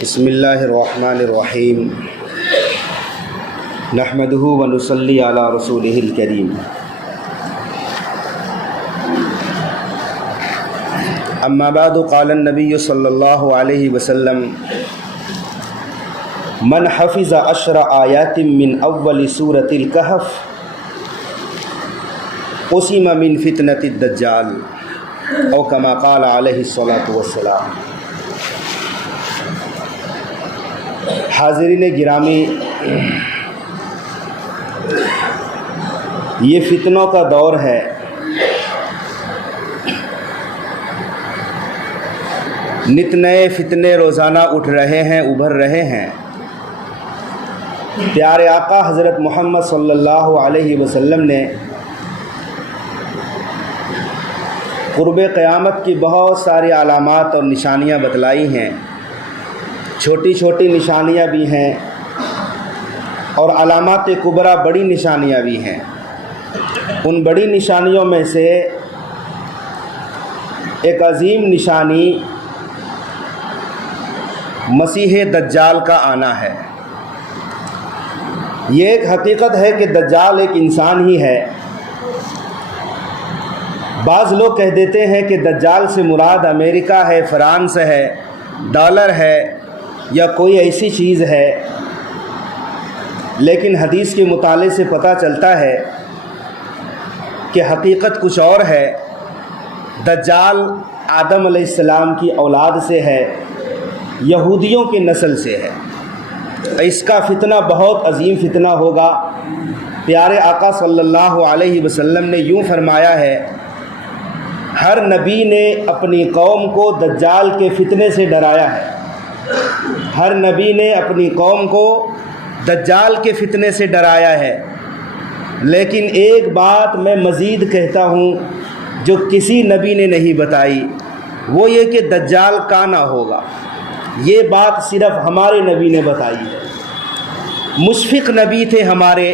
بسم اللہ الرحمن الرحیم نحمدہ ونصلی علی رسولہ الکریم اما بعد قال النبی صلی اللہ علیہ وسلم من حفظ 10 آیات من اول سورۃ الکہف قسم من فتنۃ الدجال او کما قال علیہ الصلاۃ والسلام۔ حاضرین گرامی، یہ فتنوں کا دور ہے۔ نت نئے فتنے روزانہ اٹھ رہے ہیں، ابھر رہے ہیں۔ پیارے آقا حضرت محمد صلی اللہ علیہ وسلم نے قرب قیامت کی بہت ساری علامات اور نشانیاں بتلائی ہیں۔ چھوٹی چھوٹی نشانیاں بھی ہیں اور علامات کبریٰ بڑی نشانیاں بھی ہیں۔ ان بڑی نشانیوں میں سے ایک عظیم نشانی مسیح دجال کا آنا ہے۔ یہ ایک حقیقت ہے کہ دجال ایک انسان ہی ہے۔ بعض لوگ کہہ دیتے ہیں کہ دجال سے مراد امریکہ ہے، فرانس ہے، ڈالر ہے یا کوئی ایسی چیز ہے، لیکن حدیث کے مطالعے سے پتہ چلتا ہے کہ حقیقت کچھ اور ہے۔ دجال آدم علیہ السلام کی اولاد سے ہے، یہودیوں کی نسل سے ہے۔ اس کا فتنہ بہت عظیم فتنہ ہوگا۔ پیارے آقا صلی اللہ علیہ وسلم نے یوں فرمایا ہے، ہر نبی نے اپنی قوم کو دجال کے فتنے سے ڈرایا ہے۔ ہر نبی نے اپنی قوم کو دجال کے فتنے سے ڈرایا ہے، لیکن ایک بات میں مزید کہتا ہوں جو کسی نبی نے نہیں بتائی، وہ یہ کہ دجال کانا ہوگا۔ یہ بات صرف ہمارے نبی نے بتائی ہے۔ مشفق نبی تھے ہمارے۔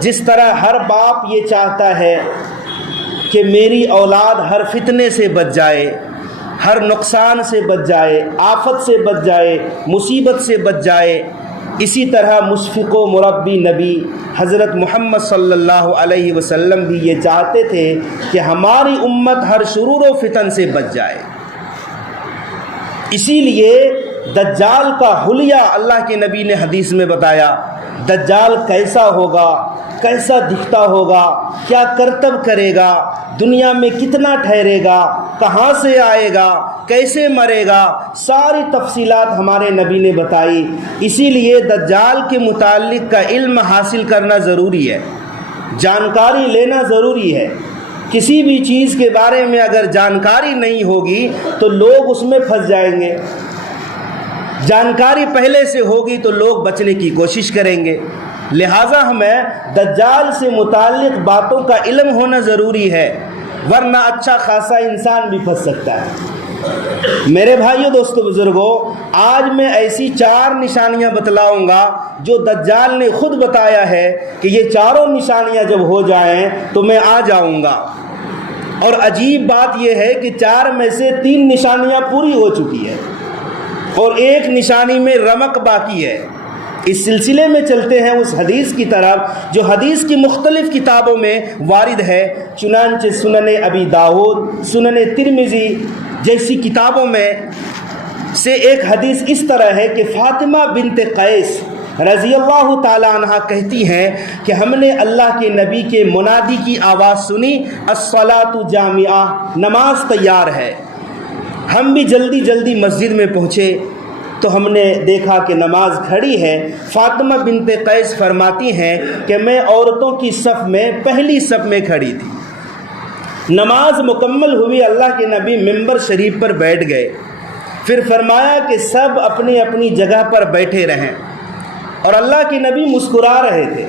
جس طرح ہر باپ یہ چاہتا ہے کہ میری اولاد ہر فتنے سے بچ جائے، ہر نقصان سے بچ جائے، آفت سے بچ جائے، مصیبت سے بچ جائے، اسی طرح مشفق و مربی نبی حضرت محمد صلی اللہ علیہ وسلم بھی یہ چاہتے تھے کہ ہماری امت ہر شرور و فتن سے بچ جائے۔ اسی لیے دجال کا حلیہ اللہ کے نبی نے حدیث میں بتایا۔ دجال کیسا ہوگا، کیسا دکھتا ہوگا، کیا کرتب کرے گا، دنیا میں کتنا ٹھہرے گا، کہاں سے آئے گا، کیسے مرے گا، ساری تفصیلات ہمارے نبی نے بتائی۔ اسی لیے دجال کے متعلق کا علم حاصل کرنا ضروری ہے، جانکاری لینا ضروری ہے۔ کسی بھی چیز کے بارے میں اگر جانکاری نہیں ہوگی تو لوگ اس میں پھنس جائیں گے۔ جانکاری پہلے سے ہوگی تو لوگ بچنے کی کوشش کریں گے۔ لہٰذا ہمیں دجال سے متعلق باتوں کا علم ہونا ضروری ہے، ورنہ اچھا خاصا انسان بھی پھنس سکتا ہے۔ میرے بھائیوں، دوستو، بزرگوں، آج میں ایسی 4 نشانیاں بتلاؤں گا جو دجال نے خود بتایا ہے کہ یہ چاروں نشانیاں جب ہو جائیں تو میں آ جاؤں گا۔ اور عجیب بات یہ ہے کہ 4 میں سے 3 نشانیاں پوری ہو چکی ہے اور ایک نشانی میں رمق باقی ہے۔ اس سلسلے میں چلتے ہیں اس حدیث کی طرف جو حدیث کی مختلف کتابوں میں وارد ہے، چنانچہ سنن ابی داؤد، سنن ترمذی جیسی کتابوں میں سے ایک حدیث اس طرح ہے کہ فاطمہ بنت قیس رضی اللہ تعالی عنہ کہتی ہیں کہ ہم نے اللہ کے نبی کے منادی کی آواز سنی، الصلاۃ جامعہ، نماز تیار ہے۔ ہم بھی جلدی جلدی مسجد میں پہنچے تو ہم نے دیکھا کہ نماز کھڑی ہے۔ فاطمہ بنت قیس فرماتی ہیں کہ میں عورتوں کی صف میں پہلی صف میں کھڑی تھی۔ نماز مکمل ہوئی، اللہ کے نبی منبر شریف پر بیٹھ گئے۔ پھر فرمایا کہ سب اپنی اپنی جگہ پر بیٹھے رہیں، اور اللہ کے نبی مسکرا رہے تھے۔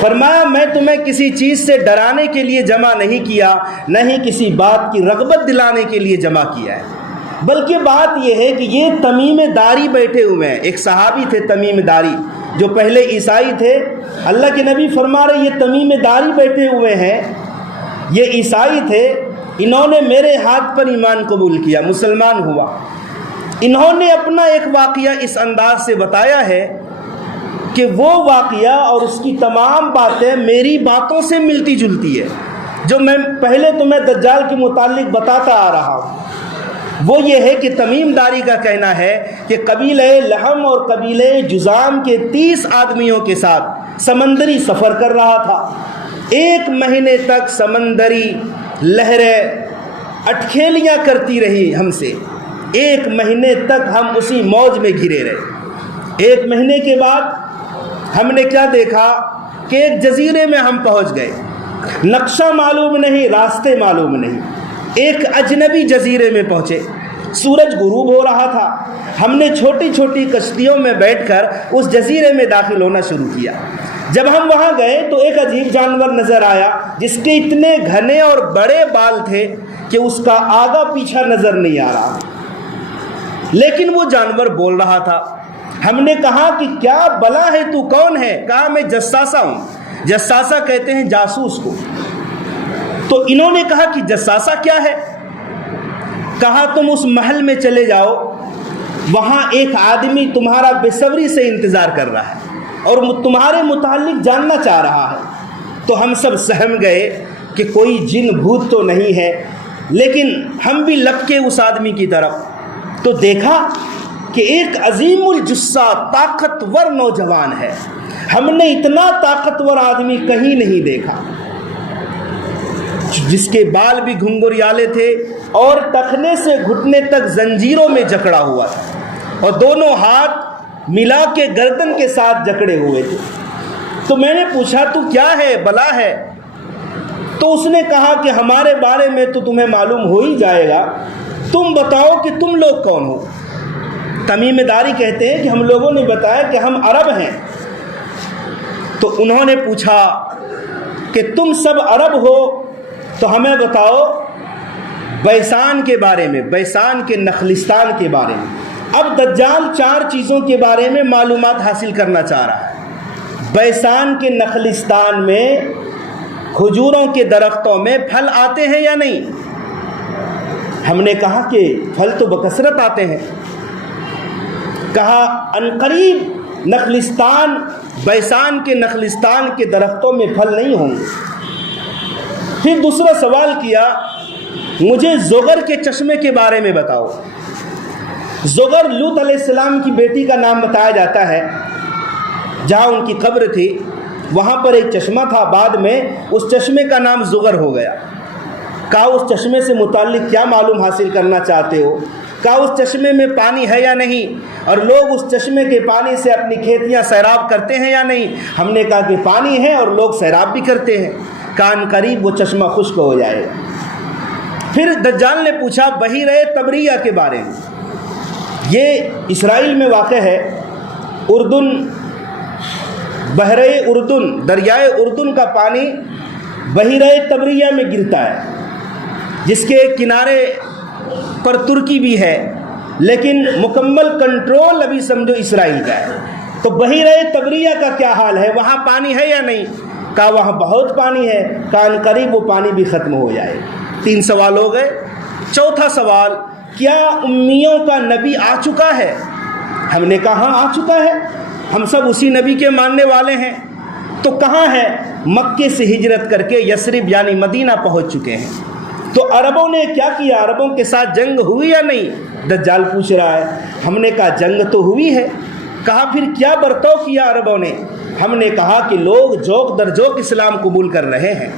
فرمایا میں تمہیں کسی چیز سے ڈرانے کے لیے جمع نہیں کیا، نہ ہی کسی بات کی رغبت دلانے کے لیے جمع کیا ہے، بلکہ بات یہ ہے کہ یہ تمیم داری بیٹھے ہوئے ہیں۔ ایک صحابی تھے تمیم داری جو پہلے عیسائی تھے۔ اللہ کے نبی فرما رہے یہ تمیم داری بیٹھے ہوئے ہیں، یہ عیسائی تھے، انہوں نے میرے ہاتھ پر ایمان قبول کیا، مسلمان ہوا۔ انہوں نے اپنا ایک واقعہ اس انداز سے بتایا ہے کہ وہ واقعہ اور اس کی تمام باتیں میری باتوں سے ملتی جلتی ہے جو میں پہلے تمہیں دجال کے متعلق بتاتا آ رہا ہوں۔ وہ یہ ہے کہ تمیم داری کا کہنا ہے کہ قبیلہ لحم اور قبیلہ جذام کے 30 آدمیوں کے ساتھ سمندری سفر کر رہا تھا۔ 1 مہینے تک سمندری لہریں اٹکھیلیاں کرتی رہی ہم سے، 1 مہینے تک ہم اسی موج میں گھرے رہے۔ 1 مہینے کے بعد ہم نے کیا دیکھا کہ ایک جزیرے میں ہم پہنچ گئے، نقشہ معلوم نہیں، راستے معلوم نہیں، ایک اجنبی جزیرے میں پہنچے۔ سورج غروب ہو رہا تھا، ہم نے چھوٹی چھوٹی کشتیوں میں بیٹھ کر اس جزیرے میں داخل ہونا شروع کیا۔ جب ہم وہاں گئے تو ایک عجیب جانور نظر آیا جس کے اتنے گھنے اور بڑے بال تھے کہ اس کا آگا پیچھا نظر نہیں آ رہا، لیکن وہ جانور بول رہا تھا۔ ہم نے کہا کہ کیا بلا ہے، تو کون ہے؟ کہا میں جساسہ ہوں۔ جساسہ کہتے ہیں جاسوس کو۔ تو انہوں نے کہا کہ جساسہ کیا ہے؟ کہا تم اس محل میں چلے جاؤ، وہاں ایک آدمی تمہارا بے صبری سے انتظار کر رہا ہے اور تمہارے متعلق جاننا چاہ رہا ہے۔ تو ہم سب سہم گئے کہ کوئی جن بھوت تو نہیں ہے، لیکن ہم بھی لپکے اس آدمی کی طرف تو دیکھا کہ ایک عظیم الجثہ طاقتور نوجوان ہے۔ ہم نے اتنا طاقتور آدمی کہیں نہیں دیکھا، جس کے بال بھی گھنگریالے تھے اور ٹخنے سے گھٹنے تک زنجیروں میں جکڑا ہوا تھا اور دونوں ہاتھ ملا کے گردن کے ساتھ جکڑے ہوئے تھے۔ تو میں نے پوچھا تو کیا ہے، بلا ہے؟ تو اس نے کہا کہ ہمارے بارے میں تو تمہیں معلوم ہو ہی جائے گا، تم بتاؤ کہ تم لوگ کون ہو؟ تمیم داری کہتے ہیں کہ ہم لوگوں نے بتایا کہ ہم عرب ہیں۔ تو انہوں نے پوچھا کہ تم سب عرب ہو تو ہمیں بتاؤ بیسان کے بارے میں، بیسان کے نخلستان کے بارے میں۔ اب دجال 4 چیزوں کے بارے میں معلومات حاصل کرنا چاہ رہا ہے۔ بیسان کے نخلستان میں کھجوروں کے درختوں میں پھل آتے ہیں یا نہیں؟ ہم نے کہا کہ پھل تو بکثرت آتے ہیں۔ کہا عنقریب نخلستان، بیسان کے نخلستان کے درختوں میں پھل نہیں ہوں گے۔ پھر دوسرا سوال کیا، مجھے زغر کے چشمے کے بارے میں بتاؤ۔ زغر لوط علیہ السلام کی بیٹی کا نام بتایا جاتا ہے۔ جہاں ان کی قبر تھی وہاں پر ایک چشمہ تھا، بعد میں اس چشمے کا نام زغر ہو گیا۔ کہا اس چشمے سے متعلق کیا معلوم حاصل کرنا چاہتے ہو؟ کہا اس چشمے میں پانی ہے یا نہیں، اور لوگ اس چشمے کے پانی سے اپنی کھیتیاں سیراب کرتے ہیں یا نہیں؟ ہم نے کہا کہ پانی ہے اور لوگ سیراب بھی کرتے ہیں۔ کان قریب وہ چشمہ خشک ہو جائے گا۔ پھر دجال نے پوچھا بحیرہ تبریہ کے بارے میں۔ یہ اسرائیل میں واقع ہے، اردن، بحر اردن، دریائے اردن کا پانی بحیرہ تبریہ میں گرتا ہے، جس کے کنارے پر ترکی بھی ہے، لیکن مکمل کنٹرول ابھی سمجھو اسرائیل کا ہے۔ تو بحیرہ تبریہ کا کیا حال ہے، وہاں پانی ہے یا نہیں؟ کہا وہاں بہت پانی ہے، کان قریب وہ پانی بھی ختم ہو جائے۔ 3 سوال ہو گئے۔ چوتھا سوال، کیا امیوں کا نبی آ چکا ہے؟ ہم نے کہا ہاں آ چکا ہے، ہم سب اسی نبی کے ماننے والے ہیں۔ تو کہاں ہے؟ مکے سے ہجرت کر کے یثرب یعنی مدینہ پہنچ چکے ہیں۔ تو عربوں نے کیا کیا؟ عربوں کے ساتھ جنگ ہوئی یا نہیں؟ دجال پوچھ رہا ہے۔ ہم نے کہا جنگ تو ہوئی ہے۔ کہا پھر کیا برتاؤ کیا عربوں نے؟ ہم نے کہا کہ لوگ جوک در جوک اسلام قبول کر رہے ہیں۔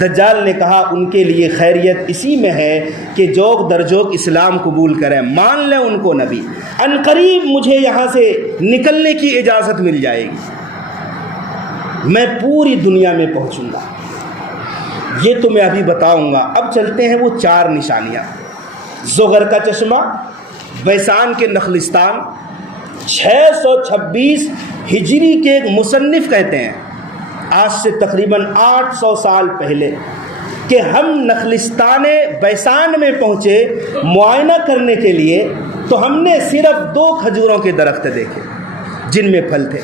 دجال نے کہا ان کے لیے خیریت اسی میں ہے کہ جوک در جوک اسلام قبول کریں، مان لیں ان کو نبی۔ عنقریب مجھے یہاں سے نکلنے کی اجازت مل جائے گی، میں پوری دنیا میں پہنچوں گا۔ یہ تو میں ابھی بتاؤں گا۔ اب چلتے ہیں وہ 4 نشانیاں۔ زغر کا چشمہ، بیسان کے نخلستان، 626 ہجری کے ایک مصنف کہتے ہیں آج سے تقریباً 800 سال پہلے کہ ہم نخلستان بیسان میں پہنچے معائنہ کرنے کے لیے، تو ہم نے صرف 2 کھجوروں کے درخت دیکھے جن میں پھل تھے۔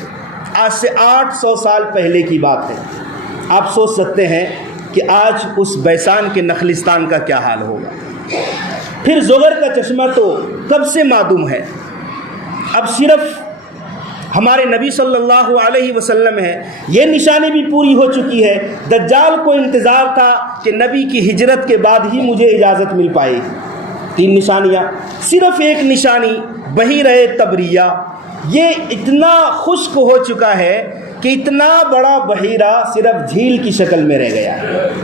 آج سے 800 سال پہلے کی بات ہے۔ آپ سوچ سکتے ہیں کہ آج اس بیسان کے نخلستان کا کیا حال ہوگا۔ پھر زغر کا چشمہ تو کب سے معدوم ہے، اب صرف ہمارے نبی صلی اللہ علیہ وسلم ہے، یہ نشانی بھی پوری ہو چکی ہے۔ دجال کو انتظار تھا کہ نبی کی ہجرت کے بعد ہی مجھے اجازت مل پائے۔ 3 نشانیاں، صرف ایک نشانی بحیرہ تبریہ، یہ اتنا خشک ہو چکا ہے کہ اتنا بڑا بحیرہ صرف جھیل کی شکل میں رہ گیا،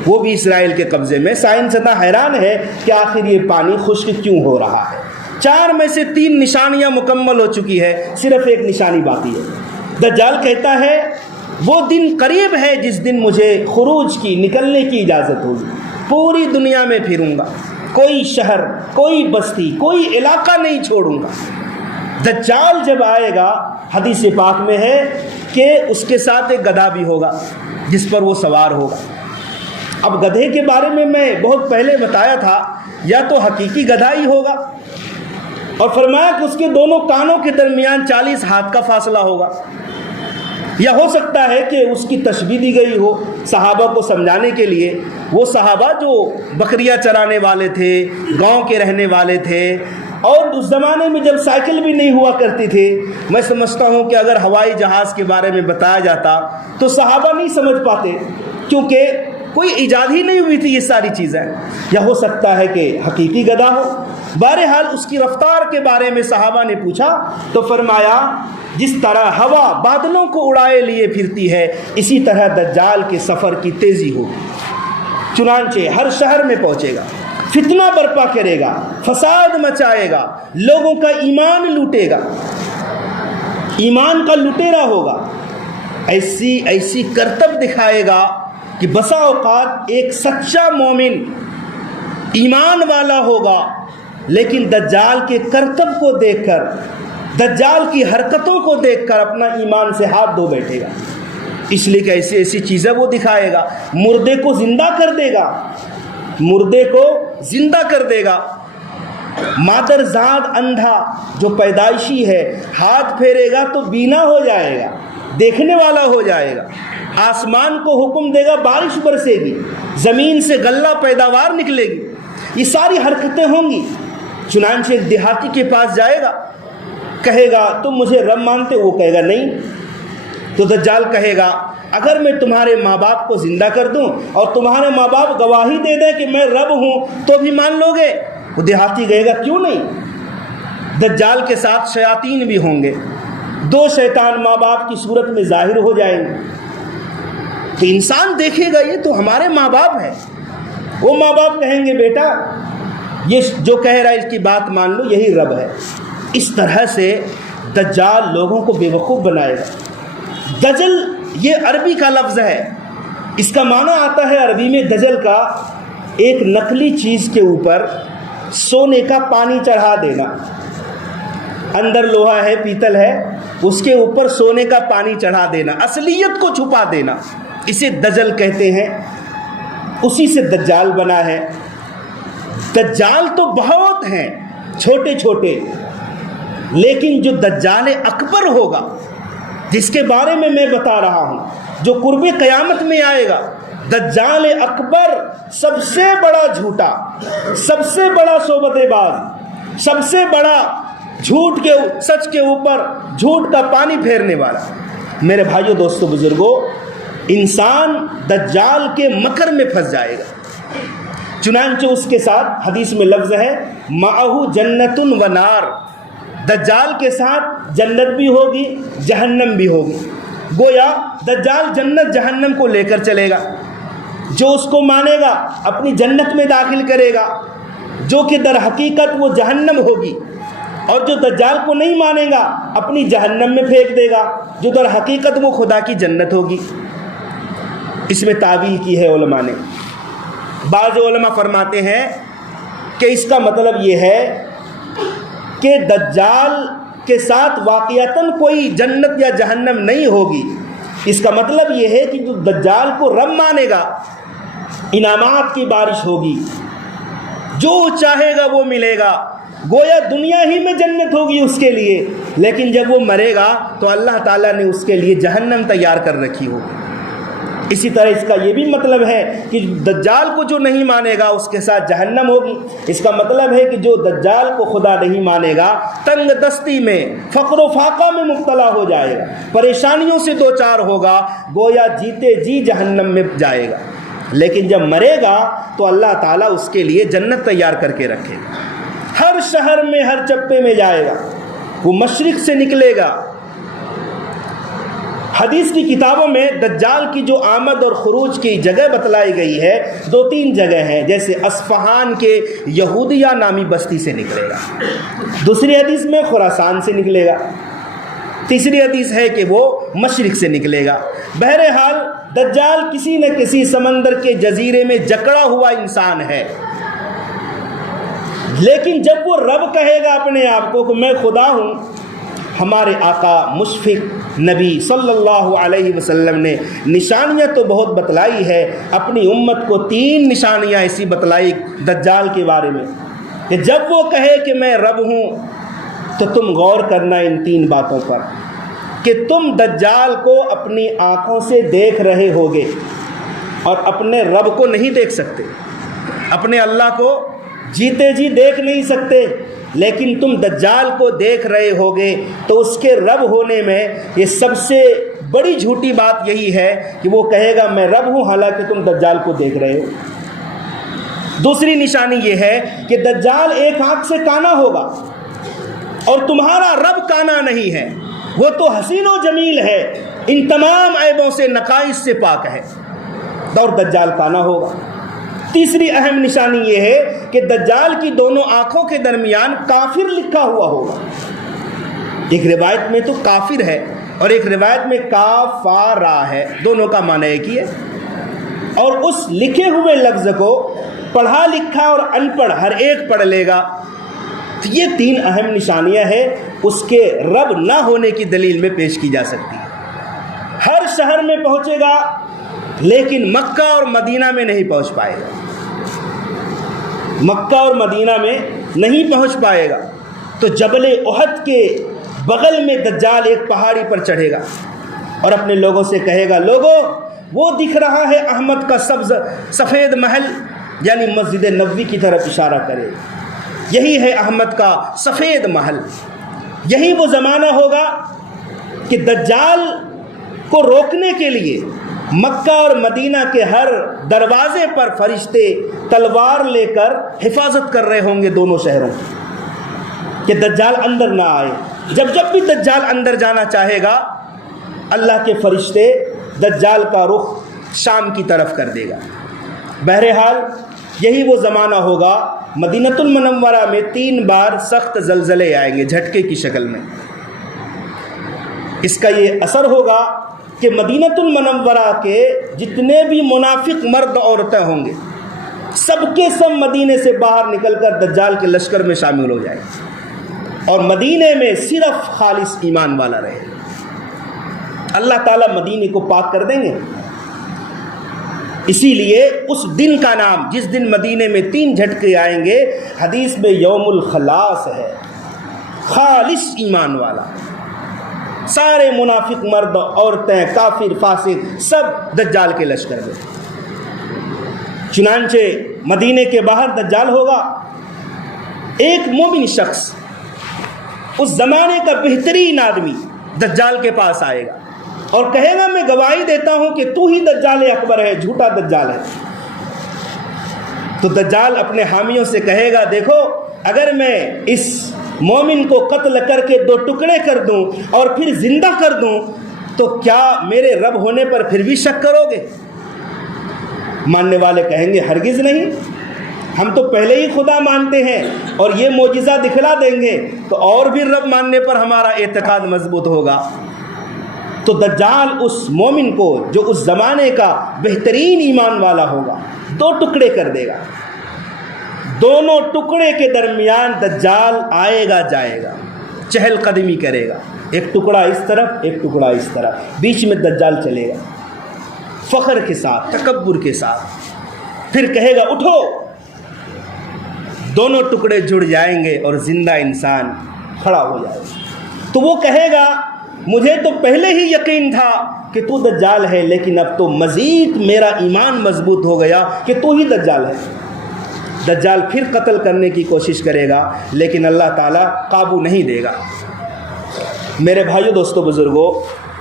وہ بھی اسرائیل کے قبضے میں۔ سائنسداں حیران ہے کہ آخر یہ پانی خشک کیوں ہو رہا ہے۔ 4 میں سے 3 نشانیاں مکمل ہو چکی ہے، صرف ایک نشانی باقی ہے۔ دجال کہتا ہے وہ دن قریب ہے جس دن مجھے خروج کی، نکلنے کی اجازت ہوگی، پوری دنیا میں پھروں گا، کوئی شہر، کوئی بستی، کوئی علاقہ نہیں چھوڑوں گا۔ دجال جب آئے گا، حدیث پاک میں ہے کہ اس کے ساتھ ایک گدھا بھی ہوگا جس پر وہ سوار ہوگا۔ اب گدھے کے بارے میں بہت پہلے بتایا تھا، یا تو حقیقی گدھا ہی ہوگا، اور فرمایا کہ اس کے دونوں کانوں کے درمیان 40 ہاتھ کا فاصلہ ہوگا، یا ہو سکتا ہے کہ اس کی تشبیہ دی گئی ہو صحابہ کو سمجھانے کے لیے۔ وہ صحابہ جو بکریاں چرانے والے تھے، گاؤں کے رہنے والے تھے، اور اس زمانے میں جب سائیکل بھی نہیں ہوا کرتی تھی، میں سمجھتا ہوں کہ اگر ہوائی جہاز کے بارے میں بتایا جاتا تو صحابہ نہیں سمجھ پاتے، کیونکہ کوئی ایجاد ہی نہیں ہوئی تھی یہ ساری چیزیں۔ یا ہو سکتا ہے کہ حقیقی گدھا ہو۔ بہرحال اس کی رفتار کے بارے میں صحابہ نے پوچھا تو فرمایا جس طرح ہوا بادلوں کو اڑائے لیے پھرتی ہے، اسی طرح دجال کے سفر کی تیزی ہوگی، چنانچہ ہر شہر میں پہنچے گا، فتنہ برپا کرے گا، فساد مچائے گا، لوگوں کا ایمان لوٹے گا، ایمان کا لٹیرا ہوگا، ایسی کرتب دکھائے گا کہ بسا اوقات ایک سچا مومن ایمان والا ہوگا، لیکن دجال کے کرتب کو دیکھ کر، دجال کی حرکتوں کو دیکھ کر اپنا ایمان سے ہاتھ دھو بیٹھے گا، اس لیے کہ ایسی چیزیں وہ دکھائے گا۔ مردے کو زندہ کر دے گا، مردے کو زندہ کر دے گا، مادرزاد اندھا جو پیدائشی ہے ہاتھ پھیرے گا تو بینا ہو جائے گا، دیکھنے والا ہو جائے گا، آسمان کو حکم دے گا بارش برسے گی، زمین سے غلہ پیداوار نکلے گی، یہ ساری حرکتیں ہوں گی۔ چنانچہ ایک دیہاتی کے پاس جائے گا، کہے گا تم مجھے رب مانتے؟ وہ کہے گا نہیں۔ تو دجال کہے گا اگر میں تمہارے ماں باپ کو زندہ کر دوں اور تمہارے ماں باپ گواہی دے دیں کہ میں رب ہوں تو بھی مان لو گے؟ وہ دیہاتی کہے گا کیوں نہیں۔ دجال کے ساتھ شیاطین بھی ہوں گے، 2 شیطان ماں باپ کی صورت میں ظاہر ہو جائیں گے، تو انسان دیکھے گا یہ تو ہمارے ماں باپ ہیں۔ وہ ماں باپ کہیں گے بیٹا یہ جو کہہ رہا ہے اس کی بات مان لو، یہی رب ہے۔ اس طرح سے دجال لوگوں کو بے وقوف بنائے گا۔ دجل یہ عربی کا لفظ ہے، اس کا معنی آتا ہے عربی میں دجل کا ایک نقلی چیز کے اوپر سونے کا پانی چڑھا دینا، اندر لوہا ہے، پیتل ہے، اس کے اوپر سونے کا پانی چڑھا دینا، اصلیت کو چھپا دینا، اسے دجل کہتے ہیں، اسی سے دجال بنا ہے۔ دجال تو بہت ہیں چھوٹے چھوٹے، لیکن جو دجال اکبر ہوگا جس کے بارے میں بتا رہا ہوں، جو قرب قیامت میں آئے گا، دجال اکبر سب سے بڑا جھوٹا، سب سے بڑا صحبت باز، سب سے بڑا جھوٹ کے سچ کے اوپر جھوٹ کا پانی پھیرنے والا۔ میرے بھائیوں، دوستوں، بزرگوں، انسان دجال کے مکر میں پھنس جائے گا۔ چنانچہ اس کے ساتھ حدیث میں لفظ ہے معہو جنت و نار، دجال کے ساتھ جنت بھی ہوگی، جہنم بھی ہوگی۔ گویا دجال جنت جہنم کو لے کر چلے گا، جو اس کو مانے گا اپنی جنت میں داخل کرے گا، جو کہ در حقیقت وہ جہنم ہوگی، اور جو دجال کو نہیں مانے گا اپنی جہنم میں پھینک دے گا، جو در حقیقت وہ خدا کی جنت ہوگی۔ اس میں تعویل کی ہے علماء نے۔ بعض علماء فرماتے ہیں کہ اس کا مطلب یہ ہے کہ دجال کے ساتھ واقعتاً کوئی جنت یا جہنم نہیں ہوگی۔ اس کا مطلب یہ ہے کہ جو دجال کو رب مانے گا انعامات کی بارش ہوگی، جو چاہے گا وہ ملے گا، گویا دنیا ہی میں جنت ہوگی اس کے لیے، لیکن جب وہ مرے گا تو اللہ تعالیٰ نے اس کے لیے جہنم تیار کر رکھی ہوگی۔ اسی طرح اس کا یہ بھی مطلب ہے کہ دجال کو جو نہیں مانے گا اس کے ساتھ جہنم ہوگی۔ اس کا مطلب ہے کہ جو دجال کو خدا نہیں مانے گا تنگ دستی میں، فقر و فاقہ میں مبتلا ہو جائے گا، پریشانیوں سے دوچار ہوگا، گویا جیتے جی جہنم میں جائے گا۔ لیکن جب مرے گا تو اللہ تعالیٰ اس کے لیے جنت تیار کر کے رکھے گا۔ ہر شہر میں، ہر چپے میں جائے گا، وہ مشرق سے نکلے گا۔ حدیث کی کتابوں میں دجال کی جو آمد اور خروج کی جگہ بتلائی گئی ہے 2-3 جگہ ہیں، جیسے اصفہان کے یہودیہ نامی بستی سے نکلے گا، دوسری حدیث میں خراسان سے نکلے گا، تیسری حدیث ہے کہ وہ مشرق سے نکلے گا۔ بہرحال دجال کسی نہ کسی سمندر کے جزیرے میں جکڑا ہوا انسان ہے، لیکن جب وہ رب کہے گا اپنے آپ کو کہ میں خدا ہوں، ہمارے آقا مشفق نبی صلی اللہ علیہ وسلم نے نشانیاں تو بہت بتلائی ہے، اپنی امت کو 3 نشانیاں ایسی بتلائی دجال کے بارے میں کہ جب وہ کہے کہ میں رب ہوں تو تم غور کرنا ان 3 باتوں پر کہ تم دجال کو اپنی آنکھوں سے دیکھ رہے ہوگے اور اپنے رب کو نہیں دیکھ سکتے، اپنے اللہ کو جیتے جی دیکھ نہیں سکتے، لیکن تم دجال کو دیکھ رہے ہوگے تو اس کے رب ہونے میں یہ سب سے بڑی جھوٹی بات یہی ہے کہ وہ کہے گا میں رب ہوں، حالانکہ تم دجال کو دیکھ رہے ہو۔ دوسری نشانی یہ ہے کہ دجال ایک آنکھ سے کانا ہوگا اور تمہارا رب کانا نہیں ہے، وہ تو حسین و جمیل ہے، ان تمام عیبوں سے، نقائص سے پاک ہے، اور دجال کانا ہوگا۔ تیسری اہم نشانی یہ ہے کہ دجال کی دونوں آنکھوں کے درمیان کافر لکھا ہوا ہوگا، ایک روایت میں تو کافر ہے اور ایک روایت میں کافارا ہے، دونوں کا معنی ایک ہی ہے، اور اس لکھے ہوئے لفظ کو پڑھا لکھا اور ان پڑھ ہر ایک پڑھ لے گا۔ تو یہ 3 اہم نشانیاں ہیں اس کے رب نہ ہونے کی دلیل میں پیش کی جا سکتی ہے۔ ہر شہر میں پہنچے گا لیکن مکہ اور مدینہ میں نہیں پہنچ پائے گا، مکہ اور مدینہ میں نہیں پہنچ پائے گا، تو جبل احد کے بغل میں دجال ایک پہاڑی پر چڑھے گا اور اپنے لوگوں سے کہے گا لوگوں وہ دکھ رہا ہے احمد کا سفید محل، یعنی مسجد نبوی کی طرف اشارہ کرے، یہی ہے احمد کا سفید محل۔ یہی وہ زمانہ ہوگا کہ دجال کو روکنے کے لیے مکہ اور مدینہ کے ہر دروازے پر فرشتے تلوار لے کر حفاظت کر رہے ہوں گے دونوں شہروں کی، کہ دجال اندر نہ آئے۔ جب بھی دجال اندر جانا چاہے گا اللہ کے فرشتے دجال کا رخ شام کی طرف کر دے گا۔ بہرحال یہی وہ زمانہ ہوگا، مدینۃ المنورہ میں 3 بار سخت زلزلے آئیں گے جھٹکے کی شکل میں۔ اس کا یہ اثر ہوگا کہ مدینۃ المنورہ کے جتنے بھی منافق مرد عورتیں ہوں گے سب کے سب مدینے سے باہر نکل کر دجال کے لشکر میں شامل ہو جائیں گے، اور مدینے میں صرف خالص ایمان والا رہے۔ اللہ تعالیٰ مدینے کو پاک کر دیں گے۔ اسی لیے اس دن کا نام، جس دن مدینے میں 3 جھٹکے آئیں گے، حدیث میں یوم الخلاص ہے، خالص ایمان والا۔ سارے منافق مرد عورتیں کافر فاسق سب دجال کے لشکر میں۔ چنانچہ مدینے کے باہر دجال ہوگا، ایک مومن شخص اس زمانے کا بہترین آدمی دجال کے پاس آئے گا اور کہے گا میں گواہی دیتا ہوں کہ تو ہی دجال اکبر ہے، جھوٹا دجال ہے۔ تو دجال اپنے حامیوں سے کہے گا دیکھو اگر میں اس مومن کو قتل کر کے 2 ٹکڑے کر دوں اور پھر زندہ کر دوں تو کیا میرے رب ہونے پر پھر بھی شک کرو گے؟ ماننے والے کہیں گے ہرگز نہیں، ہم تو پہلے ہی خدا مانتے ہیں اور یہ معجزہ دکھلا دیں گے تو اور بھی رب ماننے پر ہمارا اعتقاد مضبوط ہوگا۔ تو دجال اس مومن کو جو اس زمانے کا بہترین ایمان والا ہوگا 2 ٹکڑے کر دے گا۔ دونوں ٹکڑے کے درمیان دجال آئے گا جائے گا، چہل قدمی کرے گا، ایک ٹکڑا اس طرف ایک ٹکڑا اس طرف، بیچ میں دجال چلے گا فخر کے ساتھ، تکبر کے ساتھ، پھر کہے گا اٹھو، دونوں ٹکڑے جڑ جائیں گے اور زندہ انسان کھڑا ہو جائے گا۔ تو وہ کہے گا مجھے تو پہلے ہی یقین تھا کہ تو دجال ہے، لیکن اب تو مزید میرا ایمان مضبوط ہو گیا کہ تو ہی دجال ہے۔ دجال پھر قتل کرنے کی کوشش کرے گا، لیکن اللہ تعالیٰ قابو نہیں دے گا۔ میرے بھائیو، دوستو، بزرگوں،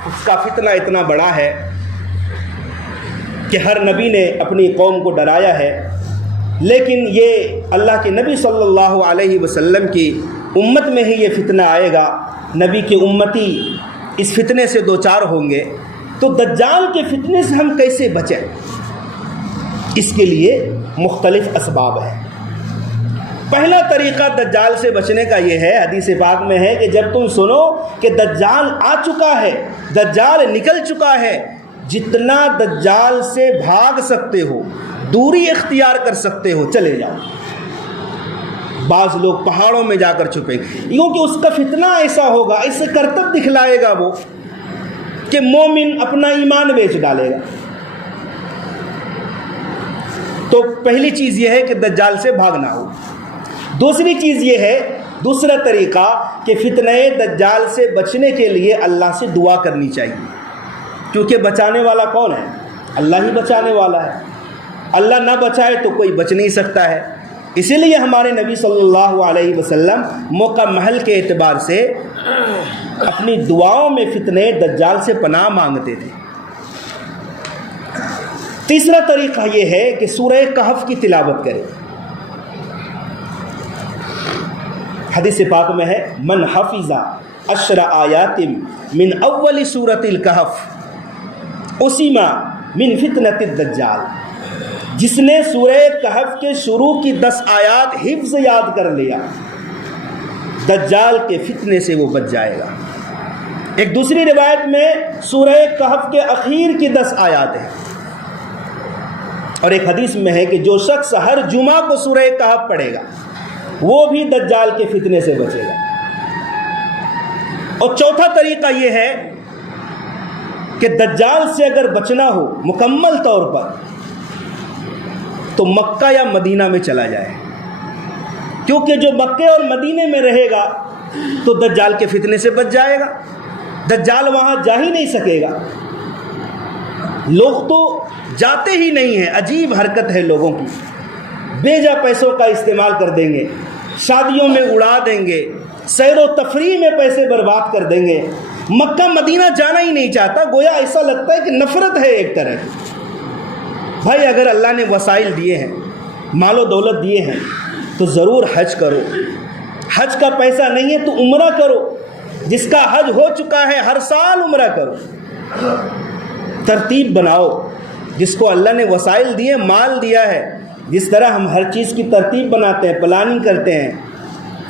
اس کا فتنہ اتنا بڑا ہے کہ ہر نبی نے اپنی قوم کو ڈرایا ہے، لیکن یہ اللہ کے نبی صلی اللہ علیہ وسلم کی امت میں ہی یہ فتنہ آئے گا۔ نبی کے امتی اس فتنے سے دوچار ہوں گے۔ تو دجال کے فتنے سے ہم کیسے بچیں؟ اس کے لیے مختلف اسباب ہیں۔ پہلا طریقہ دجال سے بچنے کا یہ ہے، حدیث پاک میں ہے کہ جب تم سنو کہ دجال آ چکا ہے، دجال نکل چکا ہے، جتنا دجال سے بھاگ سکتے ہو، دوری اختیار کر سکتے ہو، چلے جاؤ۔ بعض لوگ پہاڑوں میں جا کر چھپیں، کیونکہ اس کا فتنہ ایسا ہوگا، ایسے کرتب دکھلائے گا وہ کہ مومن اپنا ایمان بیچ ڈالے گا۔ تو پہلی چیز یہ ہے کہ دجال سے بھاگنا ہو۔ دوسری چیز یہ ہے، دوسرا طریقہ کہ فتنہ دجال سے بچنے کے لیے اللہ سے دعا کرنی چاہیے، کیونکہ بچانے والا کون ہے؟ اللہ ہی بچانے والا ہے۔ اللہ نہ بچائے تو کوئی بچ نہیں سکتا ہے۔ اسی لیے ہمارے نبی صلی اللہ علیہ وسلم موقع محل کے اعتبار سے اپنی دعاؤں میں فتنہ دجال سے پناہ مانگتے تھے۔ تیسرا طریقہ یہ ہے کہ سورہ کہف کی تلاوت کریں۔ حدیث پاک میں ہے، من حفظ 10 آیات من اول سورۃ الکہف اسم من فتنۃ الدجال، جس نے سورہ کہف کے شروع کی 10 آیات حفظ یاد کر لیا، دجال کے فتنے سے وہ بچ جائے گا۔ ایک دوسری روایت میں سورہ کہف کے اخیر کی 10 آیات ہیں، اور ایک حدیث میں ہے کہ جو شخص ہر جمعہ کو سورہ کہف پڑھے گا وہ بھی دجال کے فتنے سے بچے گا۔ اور چوتھا طریقہ یہ ہے کہ دجال سے اگر بچنا ہو مکمل طور پر تو مکہ یا مدینہ میں چلا جائے، کیونکہ جو مکے اور مدینے میں رہے گا تو دجال کے فتنے سے بچ جائے گا۔ دجال وہاں جا ہی نہیں سکے گا، لوگ تو جاتے ہی نہیں ہیں۔ عجیب حرکت ہے لوگوں کی، بے جا پیسوں کا استعمال کر دیں گے، شادیوں میں اڑا دیں گے، سیر و تفریح میں پیسے برباد کر دیں گے، مکہ مدینہ جانا ہی نہیں چاہتا، گویا ایسا لگتا ہے کہ نفرت ہے ایک طرح کی۔ بھائی اگر اللہ نے وسائل دیے ہیں، مال و دولت دیے ہیں، تو ضرور حج کرو۔ حج کا پیسہ نہیں ہے تو عمرہ کرو، جس کا حج ہو چکا ہے ہر سال عمرہ کرو۔ ترتیب بناؤ، جس کو اللہ نے وسائل دیے، مال دیا ہے، جس طرح ہم ہر چیز کی ترتیب بناتے ہیں، پلاننگ کرتے ہیں،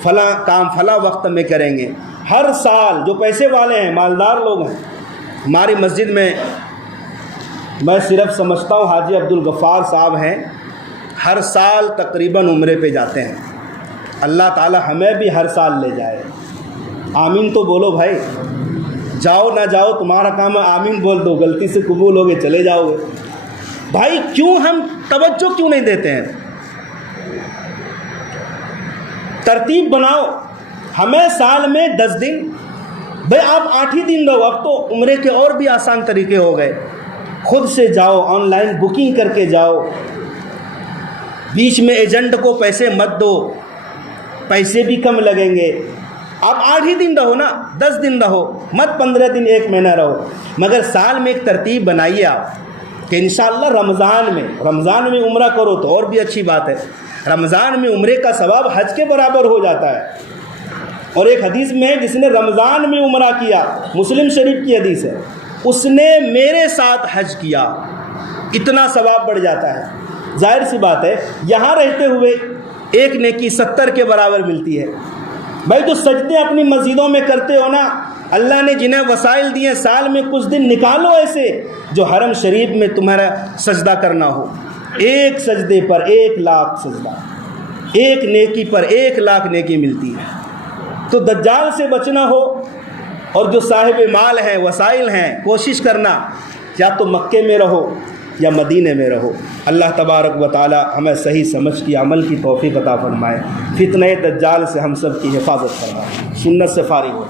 فلاں کام فلاں وقت میں کریں گے۔ ہر سال جو پیسے والے ہیں، مالدار لوگ ہیں، ہماری مسجد میں میں صرف سمجھتا ہوں حاجی عبدالغفار صاحب ہیں، ہر سال تقریباً عمرے پہ جاتے ہیں۔ اللہ تعالی ہمیں بھی ہر سال لے جائے۔ آمین تو بولو بھائی، جاؤ نہ جاؤ تمہارا کام ہے، آمین بول دو، غلطی سے قبول ہوگے چلے جاؤ گے۔ بھائی کیوں ہم توجہ کیوں نہیں دیتے ہیں؟ ترتیب بناؤ۔ ہمیں سال میں 10 دن، بھائی آپ 8 ہی دن رہو، اب تو عمرے کے اور بھی آسان طریقے ہو گئے، خود سے جاؤ، آن لائن بکنگ کر کے جاؤ، بیچ میں ایجنٹ کو پیسے مت دو، پیسے بھی کم لگیں گے۔ آپ 8 ہی دن رہو نا، 10 دن رہو، مت 15 دن 1 مہینہ رہو، مگر سال میں ایک ترتیب بنائیے آپ کہ انشاءاللہ رمضان میں عمرہ کرو تو اور بھی اچھی بات ہے۔ رمضان میں عمرے کا ثواب حج کے برابر ہو جاتا ہے۔ اور ایک حدیث میں ہے، جس نے رمضان میں عمرہ کیا، مسلم شریف کی حدیث ہے، اس نے میرے ساتھ حج کیا، اتنا ثواب بڑھ جاتا ہے۔ ظاہر سی بات ہے، یہاں رہتے ہوئے ایک نیکی 70 کے برابر ملتی ہے۔ بھائی جو سجدے اپنی مسجدوں میں کرتے ہو نا، اللہ نے جنہیں وسائل دیے، سال میں کچھ دن نکالو ایسے جو حرم شریف میں تمہارا سجدہ کرنا ہو، ایک سجدے پر 1 لاکھ سجدہ، ایک نیکی پر 1 لاکھ نیکی ملتی ہے۔ تو دجال سے بچنا ہو، اور جو صاحب مال ہیں، وسائل ہیں، کوشش کرنا یا تو مکے میں رہو یا مدینے میں رہو۔ اللہ تبارک و تعالی ہمیں صحیح سمجھ کی عمل کی توفیق عطا فرمائے، فتنہ دجال سے ہم سب کی حفاظت فرمائے، سنت سے فارغ ہو۔